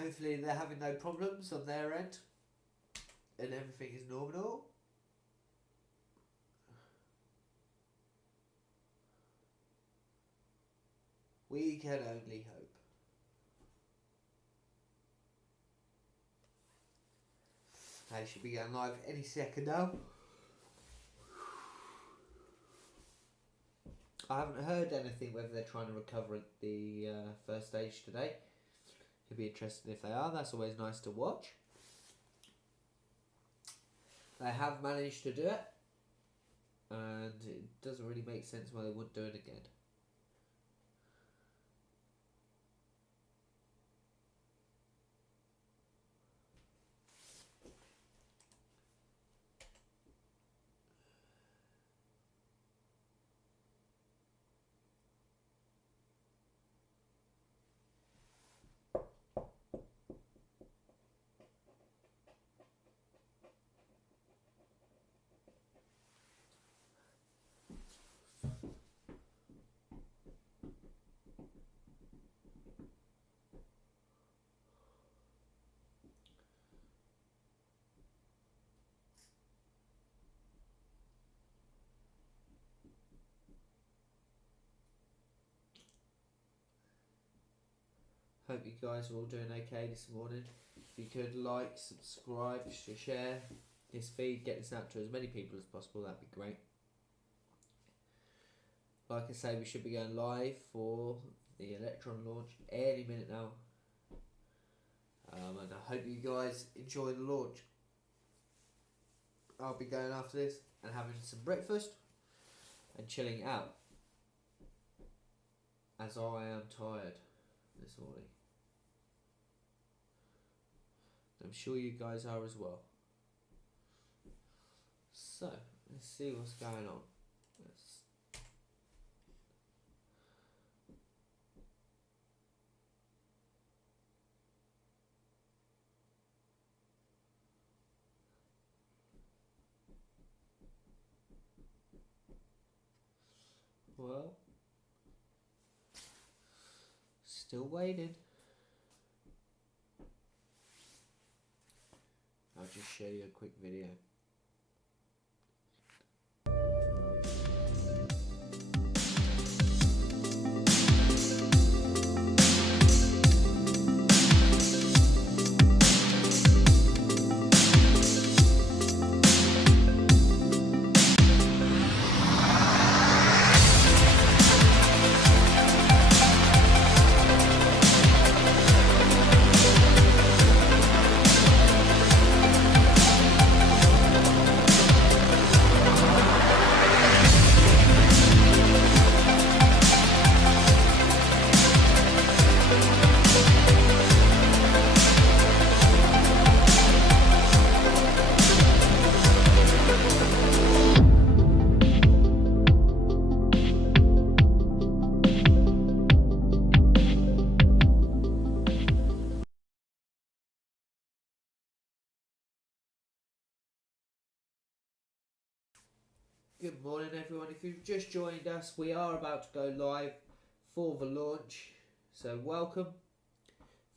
Hopefully they're having no problems on their end and everything is normal. We can only hope. I should be going live any second now. I haven't heard anything whether they're trying to recover at the first stage today. It'd be interesting if they are. That's always nice to watch. They have managed to do it, and it doesn't really make sense why they wouldn't do it again. Hope you guys are all doing okay this morning. If you could like, subscribe, share this feed, get this out to as many people as possible, that'd be great. Like I say, we should be going live for the Electron launch any minute now. And I hope you guys enjoy the launch. I'll be going after this and having some breakfast and chilling out, as I am tired this morning. I'm sure you guys are as well. So, let's see what's going on. Well, still waiting. I'll just show you a quick video. Good morning everyone. If you've just joined us, we are about to go live for the launch. So welcome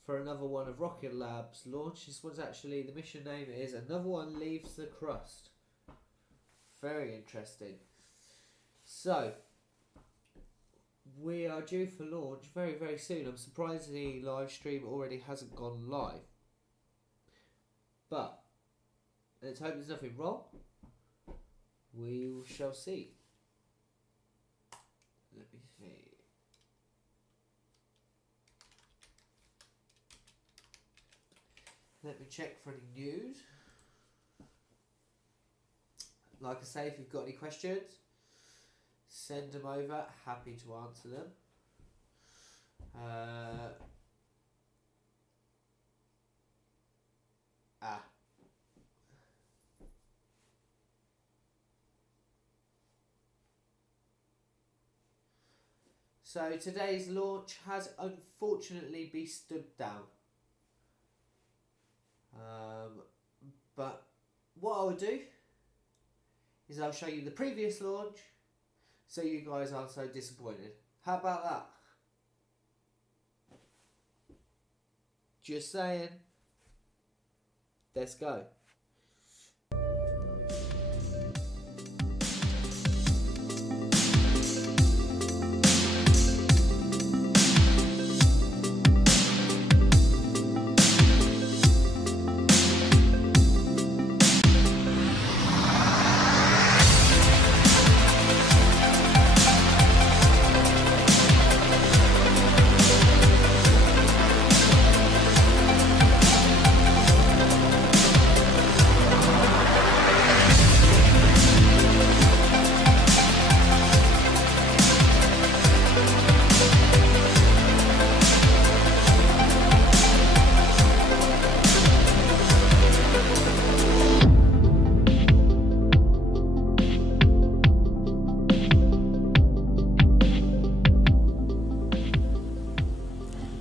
for another one of Rocket Lab's launch. This one's actually, the mission name is Another One Leaves the Crust. Very interesting. So, we are due for launch very, very soon. I'm surprised the live stream already hasn't gone live. But, let's hope there's nothing wrong. We shall see. Let me see. Let me check for any news. Like I say, if you've got any questions, send them over. Happy to answer them. So today's launch has unfortunately been stood down. But what I'll do is I'll show you the previous launch so you guys aren't so disappointed. How about that? Just saying. Let's go.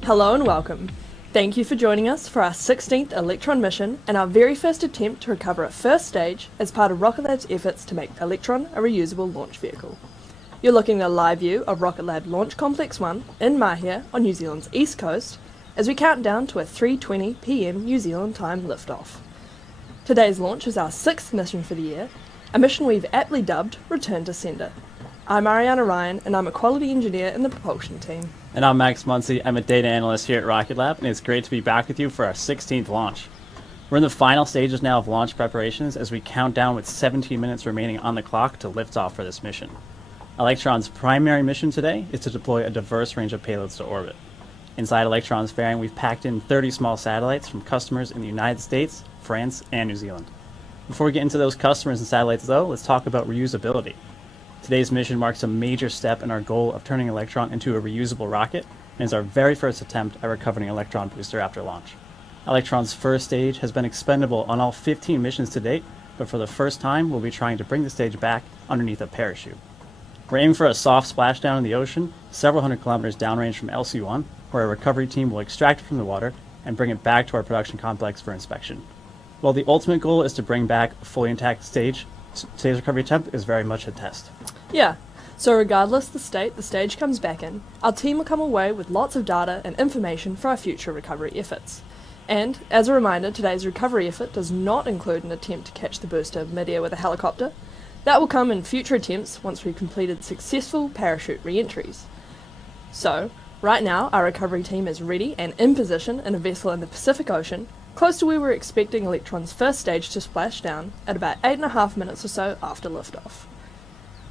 Hello and welcome. Thank you for joining us for our 16th Electron mission and our very first attempt to recover a first stage as part of Rocket Lab's efforts to make Electron a reusable launch vehicle. You're looking at a live view of Rocket Lab Launch Complex 1 in Mahia on New Zealand's east coast as we count down to a 3:20 PM New Zealand time liftoff. Today's launch is our 6th mission for the year, a mission we've aptly dubbed Return to Sender. I'm Ariana Ryan and I'm a quality engineer in the propulsion team. And I'm Max Muncy. I'm a data analyst here at Rocket Lab, and it's great to be back with you for our 16th launch. We're in the final stages now of launch preparations as we count down with 17 minutes remaining on the clock to lift off for this mission. Electron's primary mission today is to deploy a diverse range of payloads to orbit. Inside Electron's fairing, we've packed in 30 small satellites from customers in the United States, France, and New Zealand. Before we get into those customers and satellites though, let's talk about reusability. Today's mission marks a major step in our goal of turning Electron into a reusable rocket, and is our very first attempt at recovering an Electron booster after launch. Electron's first stage has been expendable on all 15 missions to date, but for the first time we'll be trying to bring the stage back underneath a parachute. We're aiming for a soft splashdown in the ocean, several hundred kilometers downrange from LC-1, where a recovery team will extract it from the water and bring it back to our production complex for inspection. While the ultimate goal is to bring back a fully intact stage, today's recovery attempt is very much a test. Yeah, so regardless the state the stage comes back in, our team will come away with lots of data and information for our future recovery efforts. And, as a reminder, today's recovery effort does not include an attempt to catch the booster mid-air with a helicopter. That will come in future attempts once we've completed successful parachute re-entries. So, right now our recovery team is ready and in position in a vessel in the Pacific Ocean, close to where we're expecting Electron's first stage to splash down at about 8.5 minutes or so after liftoff.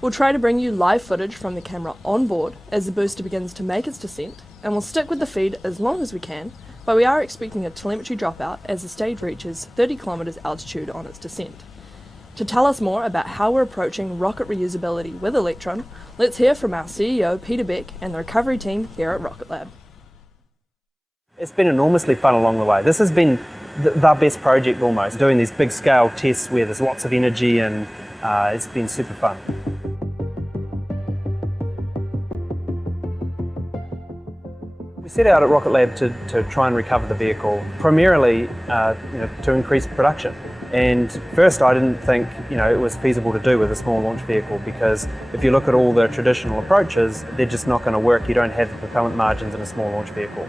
We'll try to bring you live footage from the camera on board as the booster begins to make its descent, and we'll stick with the feed as long as we can, but we are expecting a telemetry dropout as the stage reaches 30 kilometers altitude on its descent. To tell us more about how we're approaching rocket reusability with Electron, let's hear from our CEO Peter Beck and the recovery team here at Rocket Lab. It's been enormously fun along the way. This has been the best project almost, doing these big scale tests where there's lots of energy, and it's been super fun. We set out at Rocket Lab to try and recover the vehicle, primarily to increase production. And first I didn't think it was feasible to do with a small launch vehicle, because if you look at all the traditional approaches, they're just not going to work. You don't have the propellant margins in a small launch vehicle.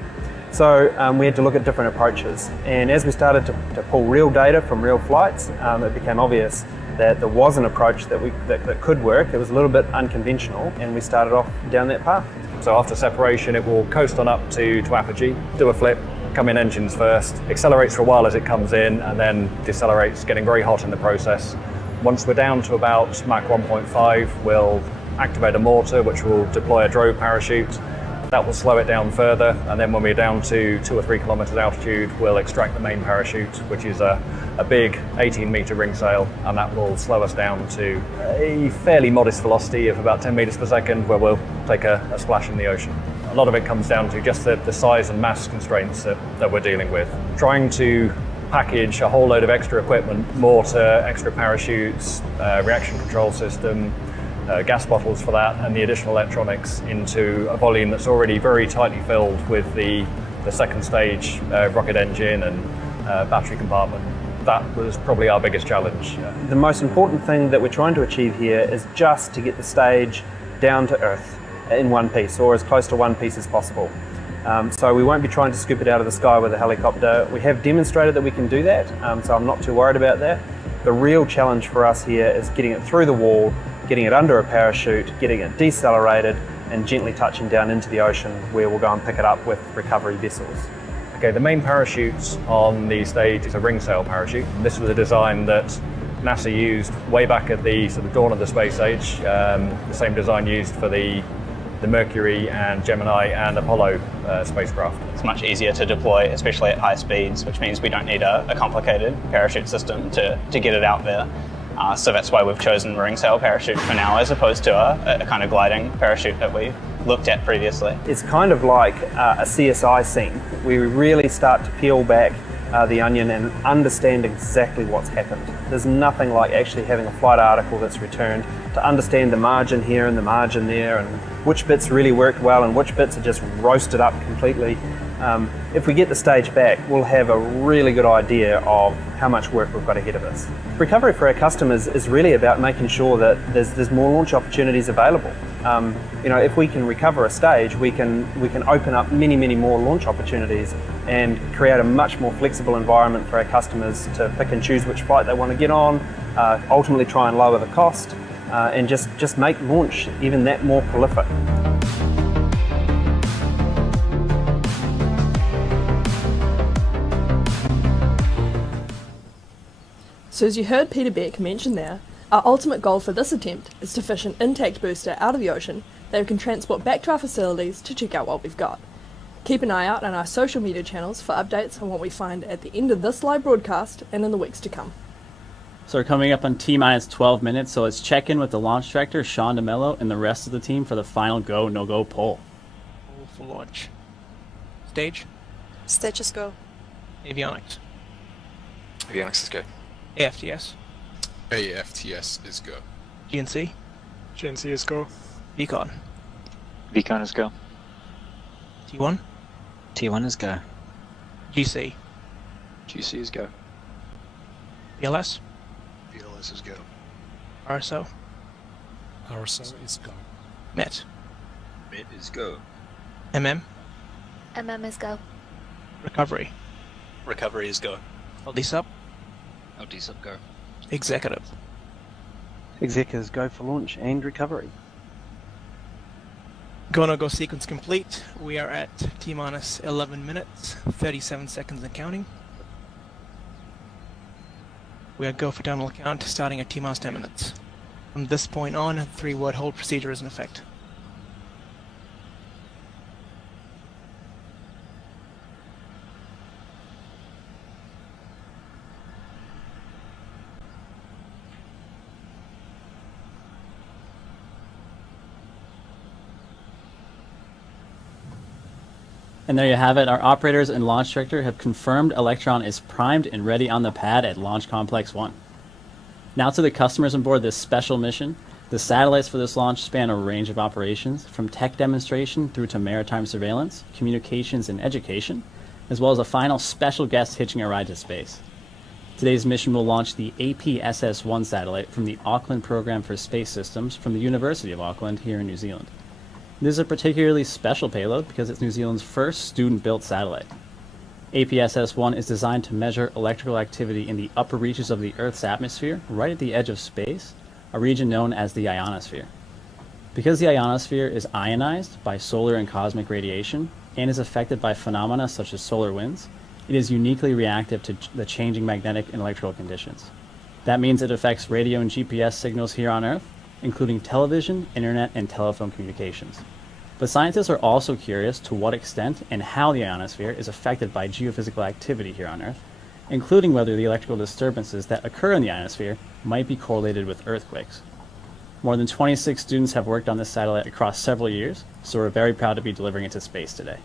So we had to look at different approaches, and as we started to pull real data from real flights, it became obvious that there was an approach that could work. It was a little bit unconventional, and we started off down that path. So after separation, it will coast on up to apogee, do a flip, come in engines first, accelerates for a while as it comes in, and then decelerates, getting very hot in the process. Once we're down to about Mach 1.5, we'll activate a mortar, which will deploy a drogue parachute. That will slow it down further, and then when we're down to 2 or 3 kilometers altitude, we'll extract the main parachute, which is a big 18-meter ring sail, and that will slow us down to a fairly modest velocity of about 10 meters per second, where we'll take a splash in the ocean. A lot of it comes down to just the size and mass constraints that we're dealing with. Trying to package a whole load of extra equipment, mortar, extra parachutes, reaction control system, gas bottles for that, and the additional electronics into a volume that's already very tightly filled with the second stage rocket engine and battery compartment. That was probably our biggest challenge. The most important thing that we're trying to achieve here is just to get the stage down to Earth in one piece, or as close to one piece as possible. So we won't be trying to scoop it out of the sky with a helicopter. We have demonstrated that we can do that, so I'm not too worried about that. The real challenge for us here is getting it through the wall, getting it under a parachute, getting it decelerated, and gently touching down into the ocean where we'll go and pick it up with recovery vessels. Okay, the main parachute on the stage is a ring sail parachute. This was a design that NASA used way back at the sort of dawn of the space age. The same design used for the Mercury and Gemini and Apollo spacecraft. It's much easier to deploy, especially at high speeds, which means we don't need a complicated parachute system to get it out there. So that's why we've chosen ring sail parachute for now, as opposed to a kind of gliding parachute that we looked at previously. It's kind of like a CSI scene. We really start to peel back the onion and understand exactly what's happened. There's nothing like actually having a flight article that's returned to understand the margin here and the margin there, and which bits really worked well and which bits are just roasted up completely. If we get the stage back, we'll have a really good idea of how much work we've got ahead of us. Recovery for our customers is really about making sure that there's more launch opportunities available. If we can recover a stage, we can open up many more launch opportunities and create a much more flexible environment for our customers to pick and choose which flight they want to get on, ultimately try and lower the cost, and just make launch even that more prolific. So as you heard Peter Beck mention there, our ultimate goal for this attempt is to fish an intact booster out of the ocean that we can transport back to our facilities to check out what we've got. Keep an eye out on our social media channels for updates on what we find at the end of this live broadcast and in the weeks to come. So we're coming up on T-minus 12 minutes, so let's check in with the launch director, Sean DeMello, and the rest of the team for the final go, no-go poll. For launch. Stage. Stage is go. Avionics. Avionics is go. AFTS. AFTS is go. GNC. GNC is go. VCon. VCon is go. T1. T1 is go. GC. GC is go. BLS. BLS is go. RSO. RSO is go. MET. MET is go. MM. MM is go. Recovery. Recovery is go. LD-Sub. LD-Sub go. Executive. Executives go for launch and recovery. Go no go sequence complete. We are at T-minus 11 minutes, 37 seconds and counting. We are go for terminal count starting at T-minus 10 minutes. From this point on, a 3-word hold procedure is in effect. And there you have it. Our operators and launch director have confirmed Electron is primed and ready on the pad at Launch Complex 1. Now to the customers on board this special mission. The satellites for this launch span a range of operations, from tech demonstration through to maritime surveillance, communications, and education, as well as a final special guest hitching a ride to space. Today's mission will launch the APSS-1 satellite from the Auckland Program for Space Systems from the University of Auckland here in New Zealand. This is a particularly special payload because it's New Zealand's first student-built satellite. APSS-1 is designed to measure electrical activity in the upper reaches of the Earth's atmosphere, right at the edge of space, a region known as the ionosphere. Because the ionosphere is ionized by solar and cosmic radiation and is affected by phenomena such as solar winds, it is uniquely reactive to the changing magnetic and electrical conditions. That means it affects radio and GPS signals here on Earth, including television, internet, and telephone communications. But scientists are also curious to what extent and how the ionosphere is affected by geophysical activity here on Earth, including whether the electrical disturbances that occur in the ionosphere might be correlated with earthquakes. More than 26 students have worked on this satellite across several years, so we're very proud to be delivering it to space today.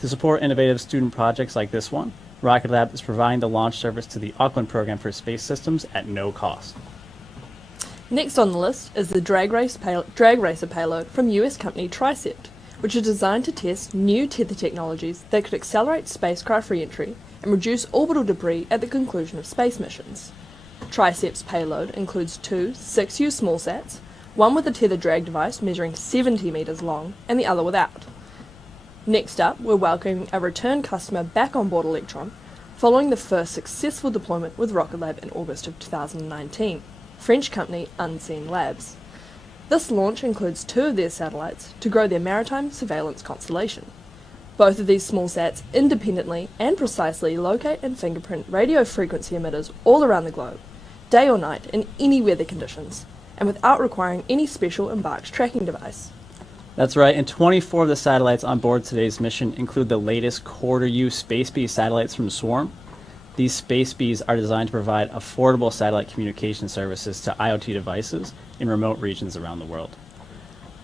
To support innovative student projects like this one, Rocket Lab is providing the launch service to the Auckland Program for Space Systems at no cost. Next on the list is the drag racer payload from US company Tricept, which is designed to test new tether technologies that could accelerate spacecraft re-entry and reduce orbital debris at the conclusion of space missions. Tricept's payload includes two 6U smallsats, one with a tether drag device measuring 70 meters long and the other without. Next up, we're welcoming a return customer back on board Electron, following the first successful deployment with Rocket Lab in August of 2019, French company Unseen Labs. This launch includes 2 of their satellites to grow their maritime surveillance constellation. Both of these small sats independently and precisely locate and fingerprint radio frequency emitters all around the globe, day or night in any weather conditions, and without requiring any special embarked tracking device. That's right, and 24 of the satellites on board today's mission include the latest quarter-use Space Bee satellites from Swarm. These Space Bees are designed to provide affordable satellite communication services to IoT devices in remote regions around the world.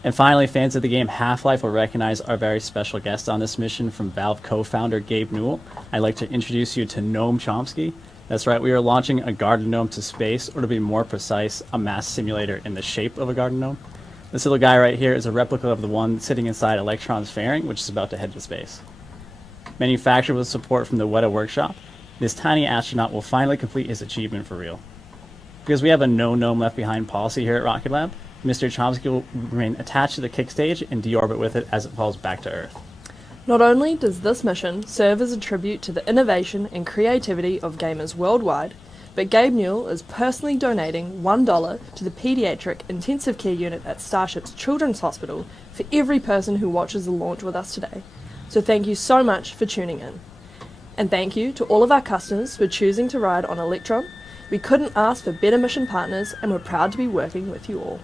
And finally, fans of the game Half-Life will recognize our very special guest on this mission from Valve co-founder Gabe Newell. I'd like to introduce you to Noam Chomsky. That's right, we are launching a garden gnome to space, or to be more precise, a mass simulator in the shape of a garden gnome. This little guy right here is a replica of the one sitting inside Electron's fairing, which is about to head to space. Manufactured with support from the Weta workshop, this tiny astronaut will finally complete his achievement for real. Because we have a no gnome left behind policy here at Rocket Lab, Mr. Chomsky will remain attached to the kick stage and deorbit with it as it falls back to Earth. Not only does this mission serve as a tribute to the innovation and creativity of gamers worldwide, but Gabe Newell is personally donating $1 to the Pediatric Intensive Care Unit at Starship's Children's Hospital for every person who watches the launch with us today. So thank you so much for tuning in. And thank you to all of our customers for choosing to ride on Electron. We couldn't ask for better mission partners, and we're proud to be working with you all.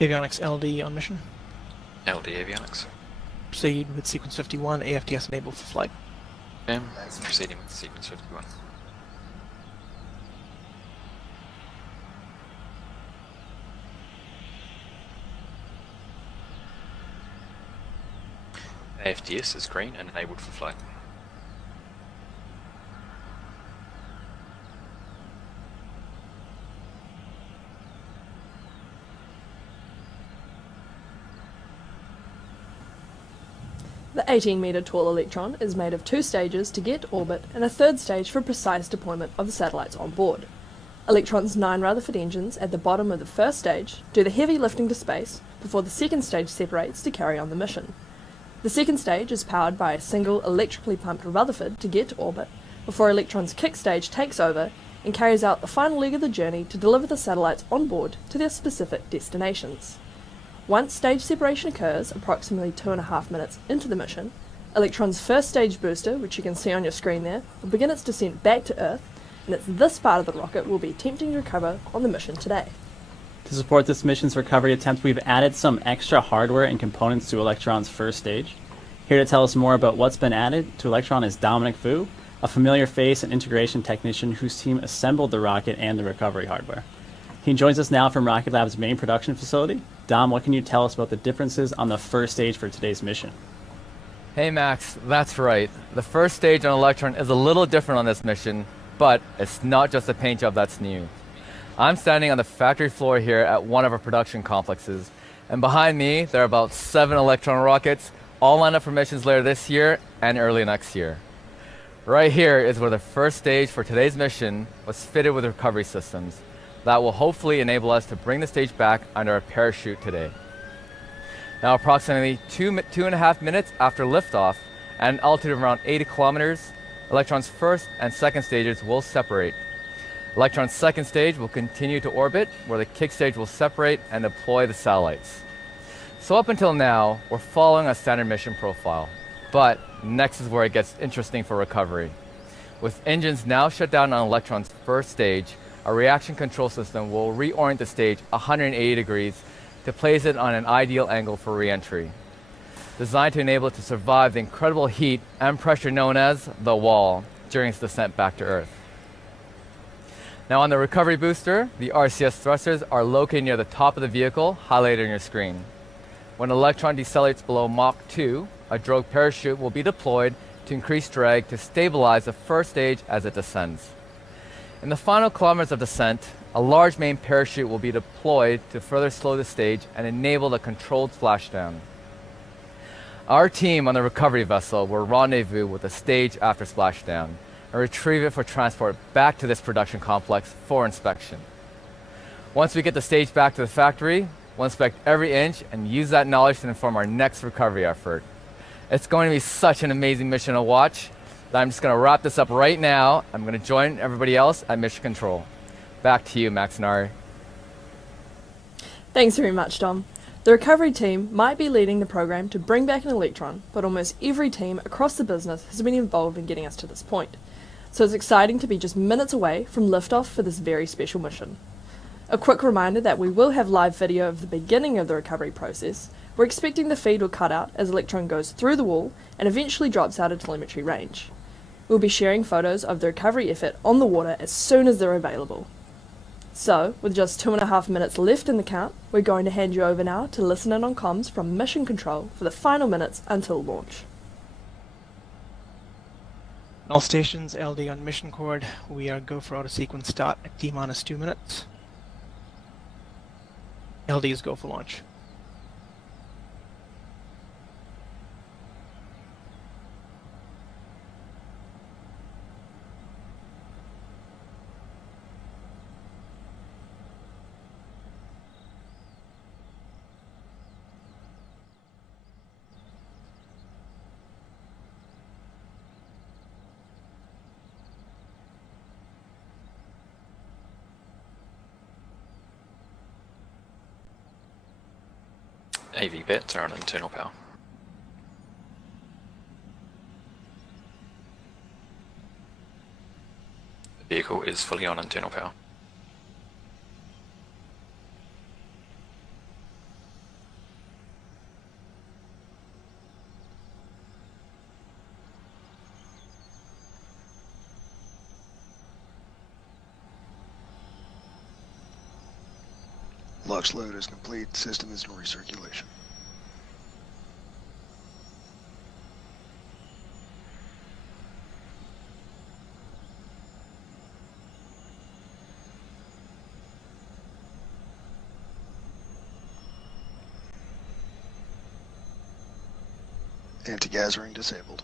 Avionics LD on mission. LD avionics. Proceed with sequence 51, AFTS enabled for flight. Proceeding with sequence 51. AFTS is green and enabled for flight. The 18-metre tall Electron is made of 2 stages to get orbit and a 3rd stage for precise deployment of the satellites on board. Electron's 9 Rutherford engines at the bottom of the 1st stage do the heavy lifting to space before the 2nd stage separates to carry on the mission. The 2nd stage is powered by a single electrically pumped Rutherford to get to orbit before Electron's kick stage takes over and carries out the final leg of the journey to deliver the satellites on board to their specific destinations. Once stage separation occurs, approximately 2.5 minutes into the mission, Electron's 1st stage booster, which you can see on your screen there, will begin its descent back to Earth, and it's this part of the rocket we'll be attempting to recover on the mission today. To support this mission's recovery attempt, we've added some extra hardware and components to Electron's 1st stage. Here to tell us more about what's been added to Electron is Dominic Fu, a familiar face and integration technician whose team assembled the rocket and the recovery hardware. He joins us now from Rocket Lab's main production facility. Dom, what can you tell us about the differences on the 1st stage for today's mission? Hey Max, that's right. The 1st stage on Electron is a little different on this mission, but it's not just a paint job that's new. I'm standing on the factory floor here at one of our production complexes, and behind me there are about 7 Electron rockets, all lined up for missions later this year and early next year. Right here is where the 1st stage for today's mission was fitted with recovery systems that will hopefully enable us to bring the stage back under a parachute today. Now, approximately 2.5 minutes after liftoff, at an altitude of around 80 kilometers, Electron's 1st and 2nd stages will separate. Electron's 2nd stage will continue to orbit, where the kick stage will separate and deploy the satellites. So up until now, we're following a standard mission profile. But next is where it gets interesting for recovery. With engines now shut down on Electron's first stage, our reaction control system will reorient the stage 180 degrees to place it on an ideal angle for re-entry, designed to enable it to survive the incredible heat and pressure known as the wall during its descent back to Earth. Now on the recovery booster, the RCS thrusters are located near the top of the vehicle, highlighted on your screen. When Electron decelerates below Mach 2, a drogue parachute will be deployed to increase drag to stabilize the first stage as it descends. In the final kilometers of descent, a large main parachute will be deployed to further slow the stage and enable the controlled splashdown. Our team on the recovery vessel will rendezvous with the stage after splashdown and retrieve it for transport back to this production complex for inspection. Once we get the stage back to the factory, we'll inspect every inch and use that knowledge to inform our next recovery effort. It's going to be such an amazing mission to watch that I'm just going to wrap this up right now. I'm going to join everybody else at Mission Control. Back to you, Max and Ari. Thanks very much, Dom. The recovery team might be leading the program to bring back an Electron, but almost every team across the business has been involved in getting us to this point. So it's exciting to be just minutes away from liftoff for this very special mission. A quick reminder that we will have live video of the beginning of the recovery process. We're expecting the feed will cut out as Electron goes through the wall and eventually drops out of telemetry range. We'll be sharing photos of the recovery effort on the water as soon as they're available. So, with just 2.5 minutes left in the count, we're going to hand you over now to listen in on comms from Mission Control for the final minutes until launch. All stations, LD on mission cord. We are go for auto sequence start at T-minus 2 minutes. LD is go for launch. AV bits are on internal power. The vehicle is fully on internal power. Lux load is complete. System is in recirculation. Anti-gas ring disabled.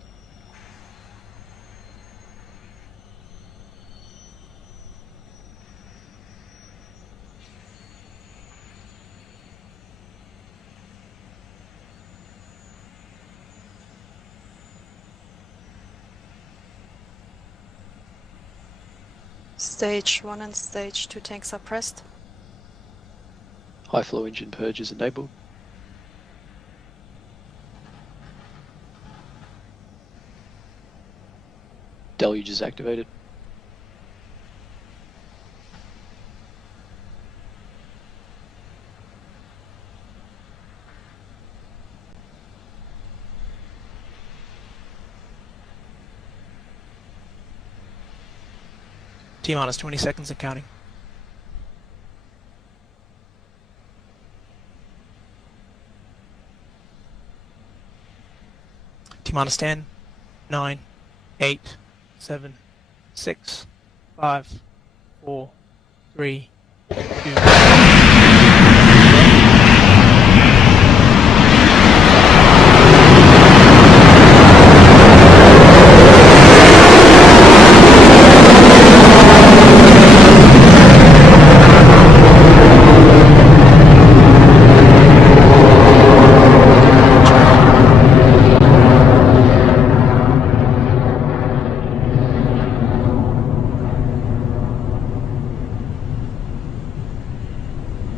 Stage 1 and Stage 2 tanks are pressed. High flow engine purge is enabled. Deluge is activated. T-minus 20 seconds and counting. T-minus 10, 9, 8, 7, 6, 5, 4, 3, 2.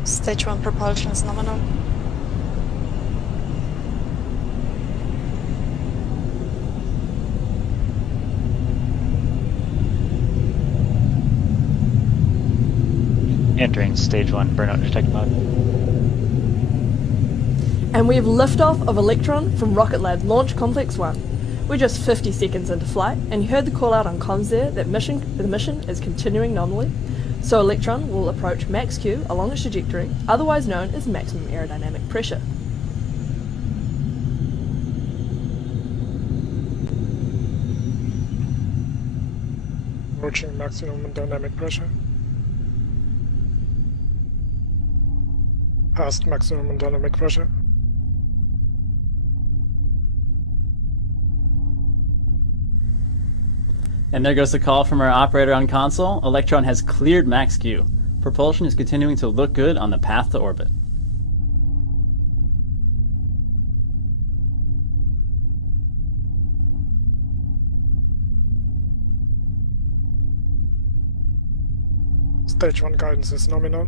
Stage 1 propulsion is nominal. Entering stage 1 burnout detect mode. And we have liftoff of Electron from Rocket Lab Launch Complex 1. We're just 50 seconds into flight, and you heard the call out on comms there that the mission is continuing nominally. So Electron will approach max Q along its trajectory, otherwise known as maximum aerodynamic pressure. Approaching maximum dynamic pressure. Past maximum dynamic pressure. And there goes the call from our operator on console. Electron has cleared max Q. Propulsion is continuing to look good on the path to orbit. Stage 1 guidance is nominal.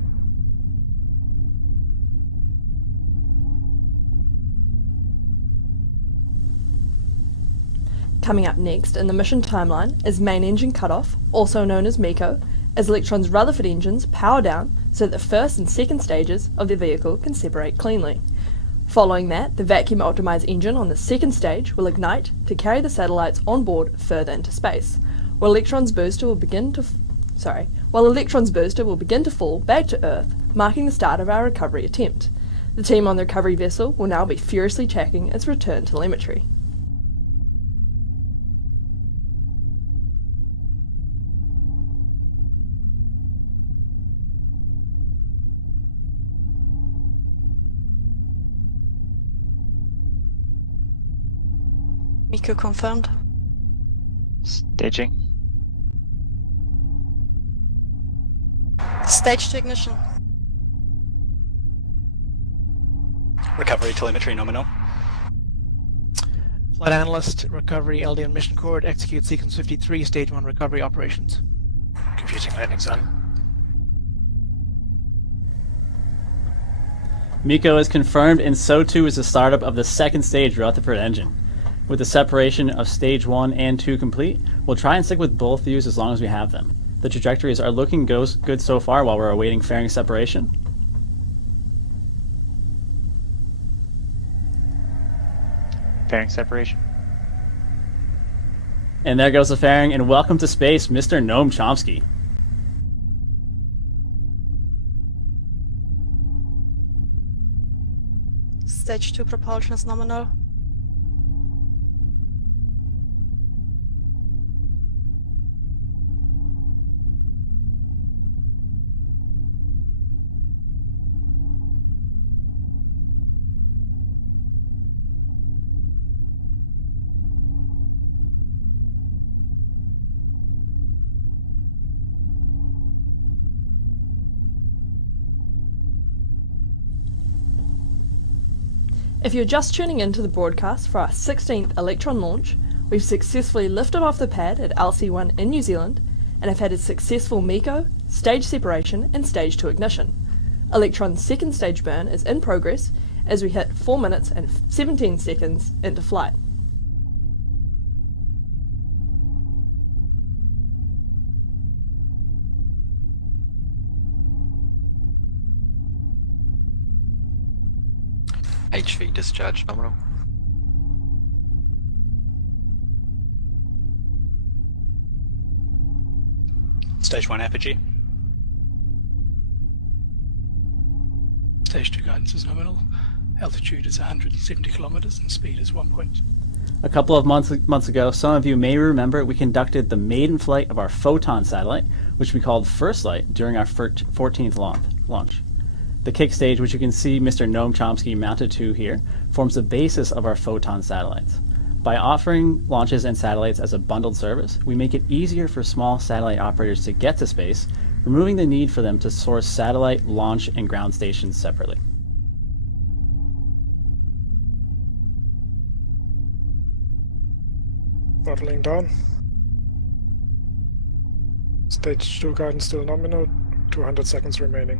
Coming up next in the mission timeline is main engine cutoff, also known as MECO, as Electron's Rutherford engines power down so that the first and second stages of the vehicle can separate cleanly. Following that, the vacuum optimized engine on the second stage will ignite to carry the satellites on board further into space, while Electron's booster will begin to fall back to Earth, marking the start of our recovery attempt. The team on the recovery vessel will now be furiously tracking its return telemetry. MECO confirmed. Staging. Stage to ignition. Recovery telemetry nominal. Flight analyst, recovery LDN mission cord, execute sequence 53, stage 1 recovery operations. Computing landing zone. MECO is confirmed, and so too is the startup of the second stage Rutherford engine. With the separation of stage 1 and 2 complete, we'll try and stick with both views as long as we have them. The trajectories are looking good so far while we're awaiting fairing separation. Fairing separation. And there goes the fairing, and welcome to space, Mr. Noam Chomsky. Stage 2 propulsion is nominal. If you're just tuning into the broadcast for our 16th Electron launch, we've successfully lifted off the pad at LC1 in New Zealand and have had a successful MECO, stage separation and stage 2 ignition. Electron's second stage burn is in progress as we hit 4 minutes and 17 seconds into flight. HV discharge nominal. Stage 1 apogee. Stage 2 guidance is nominal. Altitude is 170 kilometers and speed is 1 point. A couple of months ago, some of you may remember we conducted the maiden flight of our Photon satellite, which we called First Light, during our 14th launch. The kick stage, which you can see Mr. Noam Chomsky mounted to here, forms the basis of our Photon satellites. By offering launches and satellites as a bundled service, we make it easier for small satellite operators to get to space, removing the need for them to source satellite, launch, and ground stations separately. Throttling down. Stage 2 guidance still nominal, 200 seconds remaining.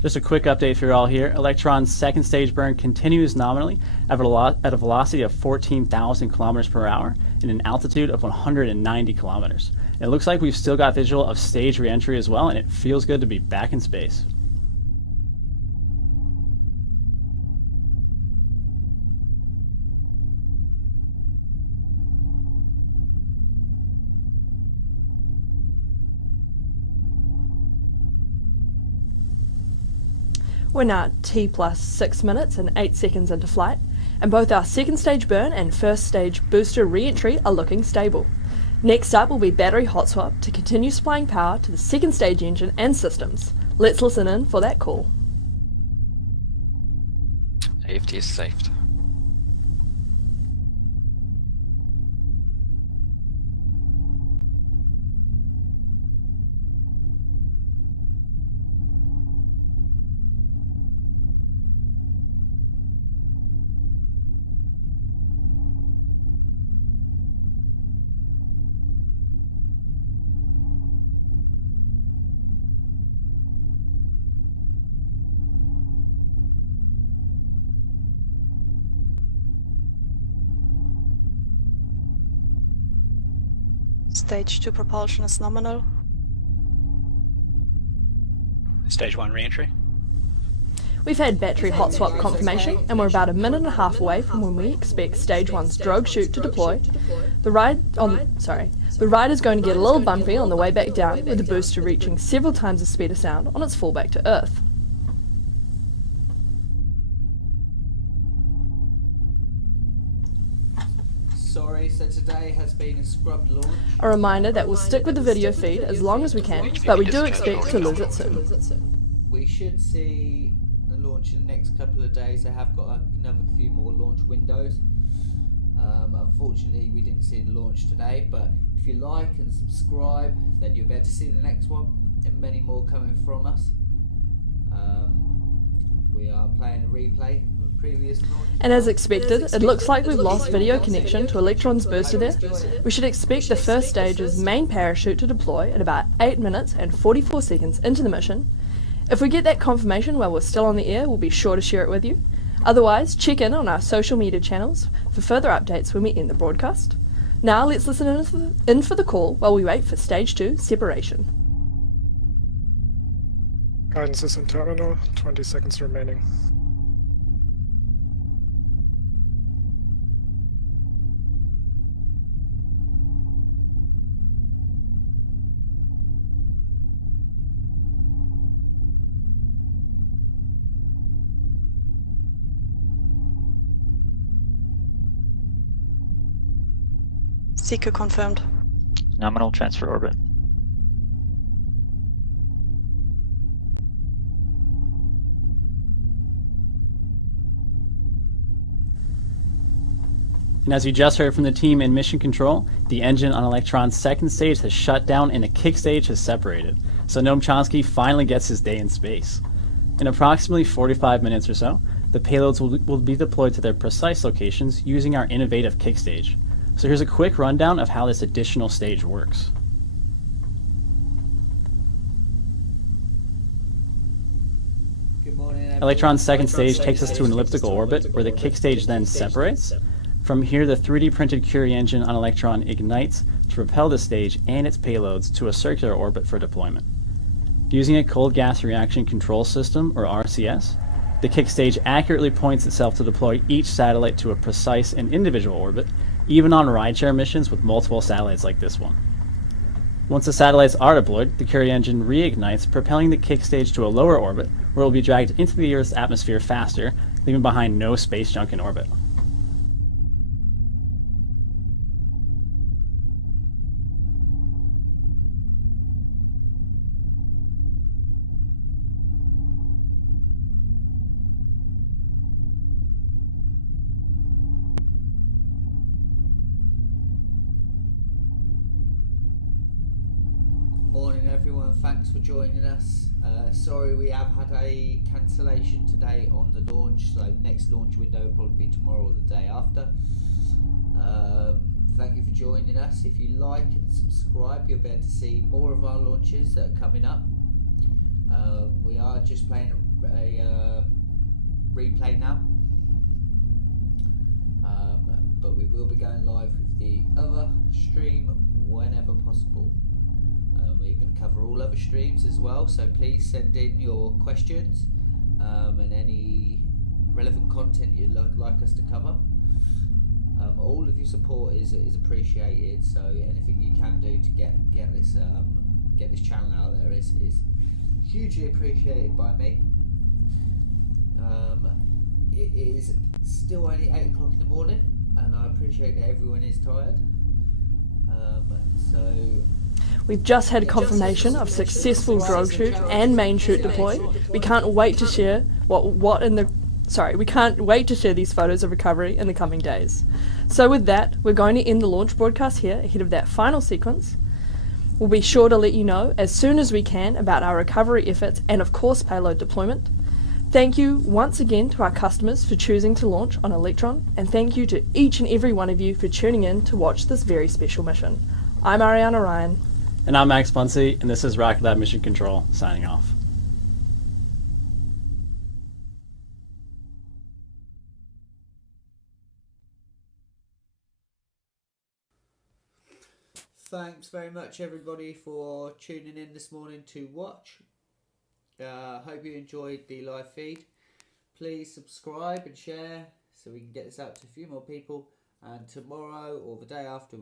Just a quick update for you all here. Electron's second stage burn continues nominally at a velocity of 14,000 kilometers per hour and an altitude of 190 kilometers. It looks like we've still got visual of stage reentry as well, and it feels good to be back in space. We're now T plus 6 minutes and 8 seconds into flight, and both our second stage burn and first stage booster re-entry are looking stable. Next up will be battery hot swap to continue supplying power to the second stage engine and systems. Let's listen in for that call. AFT is saved. Stage 2 propulsion is nominal. Stage 1 re-entry. We've had battery hot swap confirmation, and we're about a minute and a half away from when we expect Stage 1's drogue chute to deploy. The ride is going to get a little bumpy on the way back down, with the booster reaching several times the speed of sound on its fall back to Earth. Sorry, so today has been a scrubbed launch. A reminder that we'll stick with the video feed as long as we can, but we do expect to lose it soon. We should see the launch in the next couple of days. They have got another few more launch windows. Unfortunately, we didn't see the launch today, but if you like and subscribe, then you'll be able to see the next one, and many more coming from us. We are playing a replay of a previous launch. And as expected, it looks like we've lost video connection to Electron's booster there. We should expect the first stage's main parachute to deploy at about 8 minutes and 44 seconds into the mission. If we get that confirmation while we're still on the air, we'll be sure to share it with you. Otherwise, check in on our social media channels for further updates when we end the broadcast. Now let's listen in for the call while we wait for Stage 2 separation. Guidance is in terminal, 20 seconds remaining. Seeker confirmed. Nominal transfer orbit. And as you just heard from the team in Mission Control, the engine on Electron's second stage has shut down and the kick stage has separated. So Noam Chomsky finally gets his day in space. In approximately 45 minutes or so, the payloads will be deployed to their precise locations using our innovative kick stage. So here's a quick rundown of how this additional stage works. Good morning, everyone. Electron's second stage takes us to an elliptical orbit where the kick stage then separates. From here, the 3D printed Curie engine on Electron ignites to propel the stage and its payloads to a circular orbit for deployment. Using a cold gas reaction control system, or RCS, the kick stage accurately points itself to deploy each satellite to a precise and individual orbit, even on rideshare missions with multiple satellites like this one. Once the satellites are deployed, the Curie engine reignites, propelling the kick stage to a lower orbit where it will be dragged into the Earth's atmosphere faster, leaving behind no space junk in orbit. Morning everyone, thanks for joining us. Sorry we have had a cancellation today on the launch, so next launch window will probably be tomorrow or the day after. Thank you for joining us. If you like and subscribe, you'll be able to see more of our launches that are coming up. We are just playing a replay now. But we will be going live with the other stream whenever possible. We're going to cover all other streams as well, so please send in your questions and any relevant content you'd like us to cover. All of your support is appreciated, so anything you can do to get this channel out there is hugely appreciated by me. It is still only 8 o'clock in the morning, and I appreciate that everyone is tired. We've just had confirmation of successful drone shoot and main shoot deploy. We can't wait to share we can't wait to share these photos of recovery in the coming days. So with that, we're going to end the launch broadcast here ahead of that final sequence. We'll be sure to let you know as soon as we can about our recovery efforts and of course payload deployment. Thank you once again to our customers for choosing to launch on Electron, and thank you to each and every one of you for tuning in to watch this very special mission. I'm Ariana Ryan. And I'm Max Bunsey, and this is Rocket Lab Mission Control, signing off. Thanks very much everybody for tuning in this morning to watch. Hope you enjoyed the live feed. Please subscribe and share so we can get this out to a few more people, and tomorrow or the day after